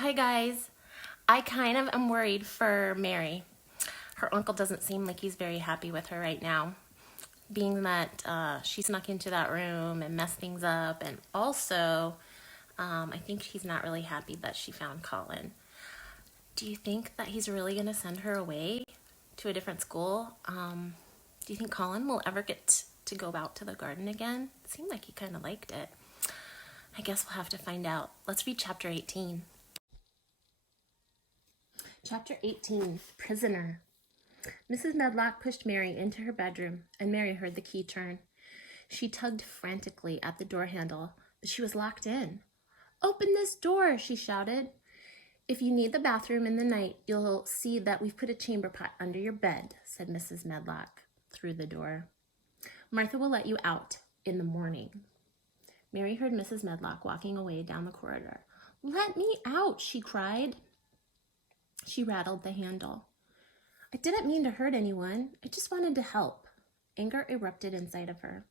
Hi guys. I kind of am worried for Mary. Her uncle doesn't seem like he's very happy with her right now, being that she snuck into that room and messed things up, and also I think he's not really happy that she found Colin. Do you think that he's really going to send her away to a different school? Do you think Colin will ever get to go out to the garden again? It seemed like he kind of liked it. I guess we'll have to find out. Let's read chapter 18. Chapter 18, Prisoner. Mrs. Medlock pushed Mary into her bedroom, and Mary heard the key turn. She tugged frantically at the door handle, but she was locked in. "Open this door," she shouted. "If you need the bathroom in the night, you'll see that we've put a chamber pot under your bed," said Mrs. Medlock through the door. "Martha will let you out in the morning." Mary heard Mrs. Medlock walking away down the corridor. "Let me out," she cried. She rattled the handle. "I didn't mean to hurt anyone. I just wanted to help." Anger erupted inside of her.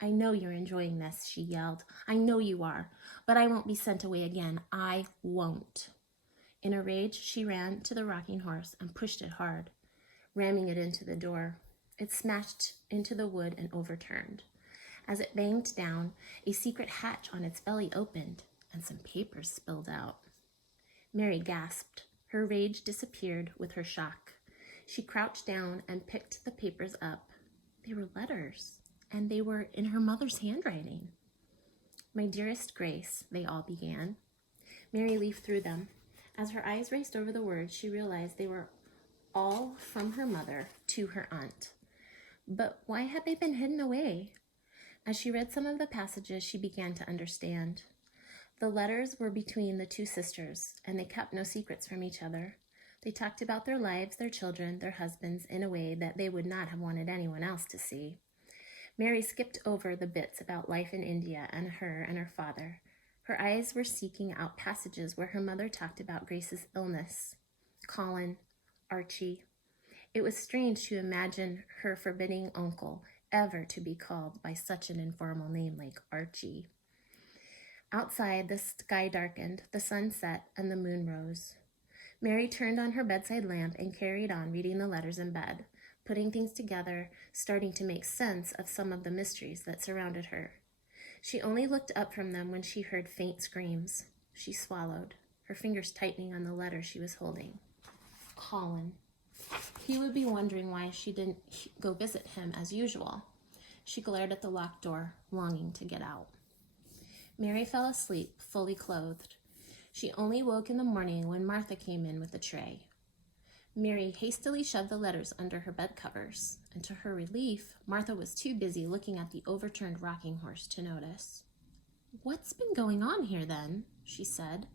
"I know you're enjoying this," she yelled. "I know you are, but I won't be sent away again. I won't." In a rage, she ran to the rocking horse and pushed it hard, ramming it into the door. It smashed into the wood and overturned. As it banged down, a secret hatch on its belly opened, and some papers spilled out. Mary gasped. Her rage disappeared with her shock. She crouched down and picked the papers up. They were letters, and they were in her mother's handwriting. "My dearest Grace," they all began. Mary leafed through them. As her eyes raced over the words, she realized they were all from her mother to her aunt. But why had they been hidden away? As she read some of the passages, she began to understand. The letters were between the two sisters, and they kept no secrets from each other. They talked about their lives, their children, their husbands in a way that they would not have wanted anyone else to see. Mary skipped over the bits about life in India and her father. Her eyes were seeking out passages where her mother talked about Grace's illness, Colin, Archie. It was strange to imagine her forbidding uncle ever to be called by such an informal name like Archie. Outside, the sky darkened, the sun set, and the moon rose. Mary turned on her bedside lamp and carried on reading the letters in bed, putting things together, starting to make sense of some of the mysteries that surrounded her. She only looked up from them when she heard faint screams. She swallowed, her fingers tightening on the letter she was holding. Colin. He would be wondering why she didn't go visit him as usual. She glared at the locked door, longing to get out. Mary fell asleep, fully clothed. She only woke in the morning when Martha came in with a tray. Mary hastily shoved the letters under her bed covers, and to her relief, Martha was too busy looking at the overturned rocking horse to notice. "What's been going on here, then?" she said.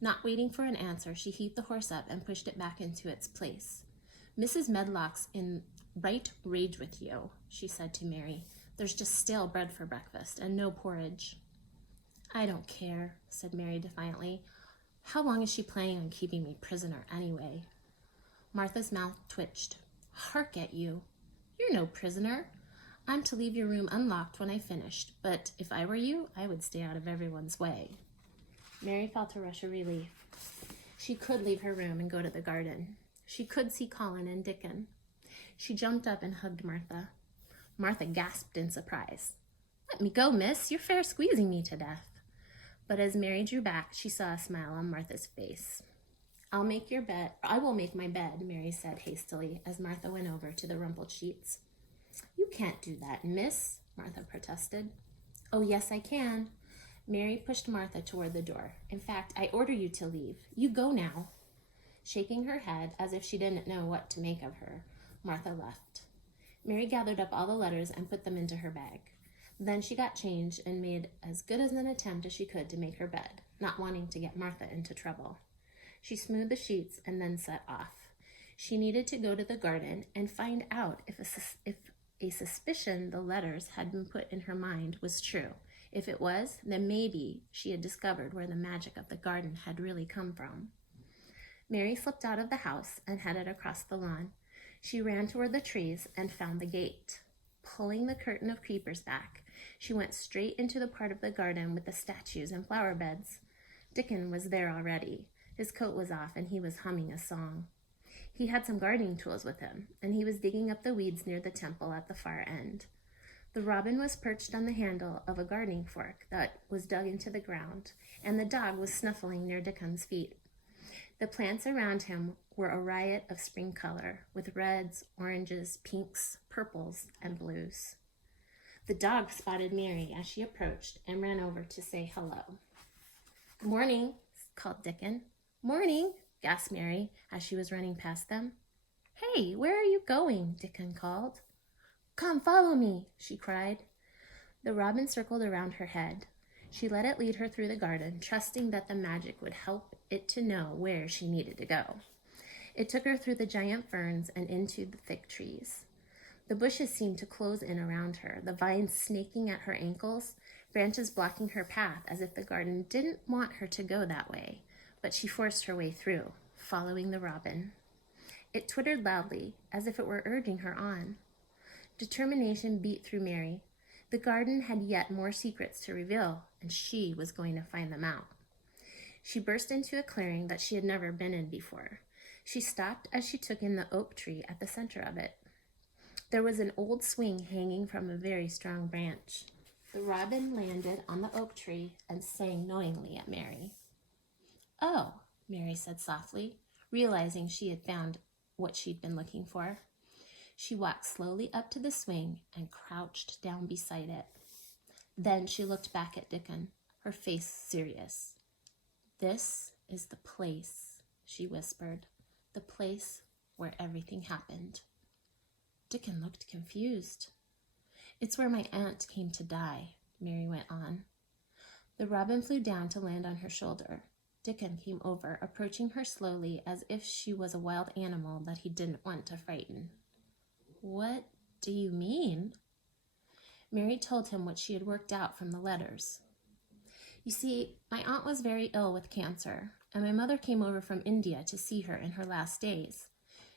Not waiting for an answer, she heaved the horse up and pushed it back into its place. "Mrs. Medlock's in right rage with you," she said to Mary. "There's just stale bread for breakfast and no porridge." "I don't care," said Mary defiantly. "How long is she planning on keeping me prisoner anyway?" Martha's mouth twitched. "Hark at you. You're no prisoner. I'm to leave your room unlocked when I finished, but if I were you, I would stay out of everyone's way." Mary felt a rush of relief. She could leave her room and go to the garden. She could see Colin and Dickon. She jumped up and hugged Martha. Martha gasped in surprise. "Let me go, miss. You're fair squeezing me to death." But as Mary drew back, she saw a smile on Martha's face. I will make my bed," Mary said hastily as Martha went over to the rumpled sheets. "You can't do that, miss," Martha protested. "Oh, yes, I can." Mary pushed Martha toward the door. "In fact, I order you to leave. You go now." Shaking her head as if she didn't know what to make of her, Martha left. Mary gathered up all the letters and put them into her bag. Then she got changed and made as good as an attempt as she could to make her bed, not wanting to get Martha into trouble. She smoothed the sheets and then set off. She needed to go to the garden and find out if a suspicion the letters had been put in her mind was true. If it was, then maybe she had discovered where the magic of the garden had really come from. Mary slipped out of the house and headed across the lawn. She ran toward the trees and found the gate. Pulling the curtain of creepers back, she went straight into the part of the garden with the statues and flower beds. Dickon was there already. His coat was off and he was humming a song. He had some gardening tools with him, and he was digging up the weeds near the temple at the far end. The robin was perched on the handle of a gardening fork that was dug into the ground, and the dog was snuffling near Dickon's feet. The plants around him were a riot of spring color, with reds, oranges, pinks, purples, and blues. The dog spotted Mary as she approached and ran over to say hello. "Good morning," called Dickon. "Morning," gasped Mary as she was running past them. "Hey, where are you going?" Dickon called. "Come, follow me," she cried. The robin circled around her head. She let it lead her through the garden, trusting that the magic would help it to know where she needed to go. It took her through the giant ferns and into the thick trees. The bushes seemed to close in around her, the vines snaking at her ankles, branches blocking her path as if the garden didn't want her to go that way, but she forced her way through, following the robin. It twittered loudly, as if it were urging her on. Determination beat through Mary. The garden had yet more secrets to reveal, and she was going to find them out. She burst into a clearing that she had never been in before. She stopped as she took in the oak tree at the center of it. There was an old swing hanging from a very strong branch. The robin landed on the oak tree and sang knowingly at Mary. "Oh," Mary said softly, realizing she had found what she'd been looking for. She walked slowly up to the swing and crouched down beside it. Then she looked back at Dickon, her face serious. "This is the place," she whispered, "the place where everything happened." Dickon looked confused. "It's where my aunt came to die," Mary went on. The robin flew down to land on her shoulder. Dickon came over, approaching her slowly as if she was a wild animal that he didn't want to frighten. "What do you mean?" Mary told him what she had worked out from the letters. "You see, my aunt was very ill with cancer, and my mother came over from India to see her in her last days.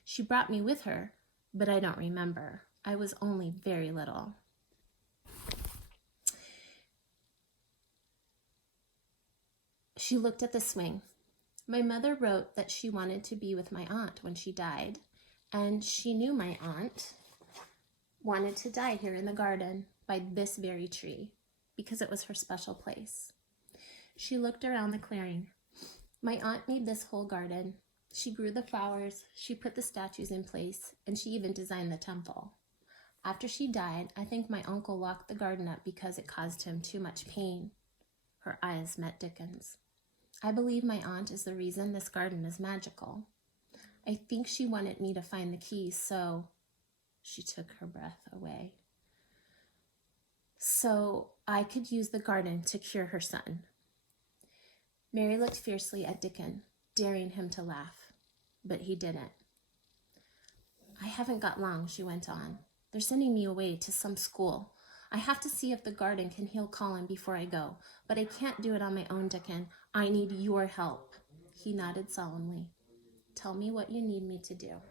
She brought me with her, but I don't remember. I was only very little." She looked at the swing. "My mother wrote that she wanted to be with my aunt when she died, and she knew my aunt wanted to die here in the garden by this very tree because it was her special place." She looked around the clearing. "My aunt made this whole garden. She grew the flowers, she put the statues in place, and she even designed the temple. After she died, I think my uncle locked the garden up because it caused him too much pain." Her eyes met Dickon's. "I believe my aunt is the reason this garden is magical. I think she wanted me to find the keys, so," she took her breath away, "so I could use the garden to cure her son." Mary looked fiercely at Dickon, daring him to laugh, but he didn't. "I haven't got long," she went on. "They're sending me away to some school. I have to see if the garden can heal Colin before I go, but I can't do it on my own, Dickon. I need your help." He nodded solemnly. "Tell me what you need me to do."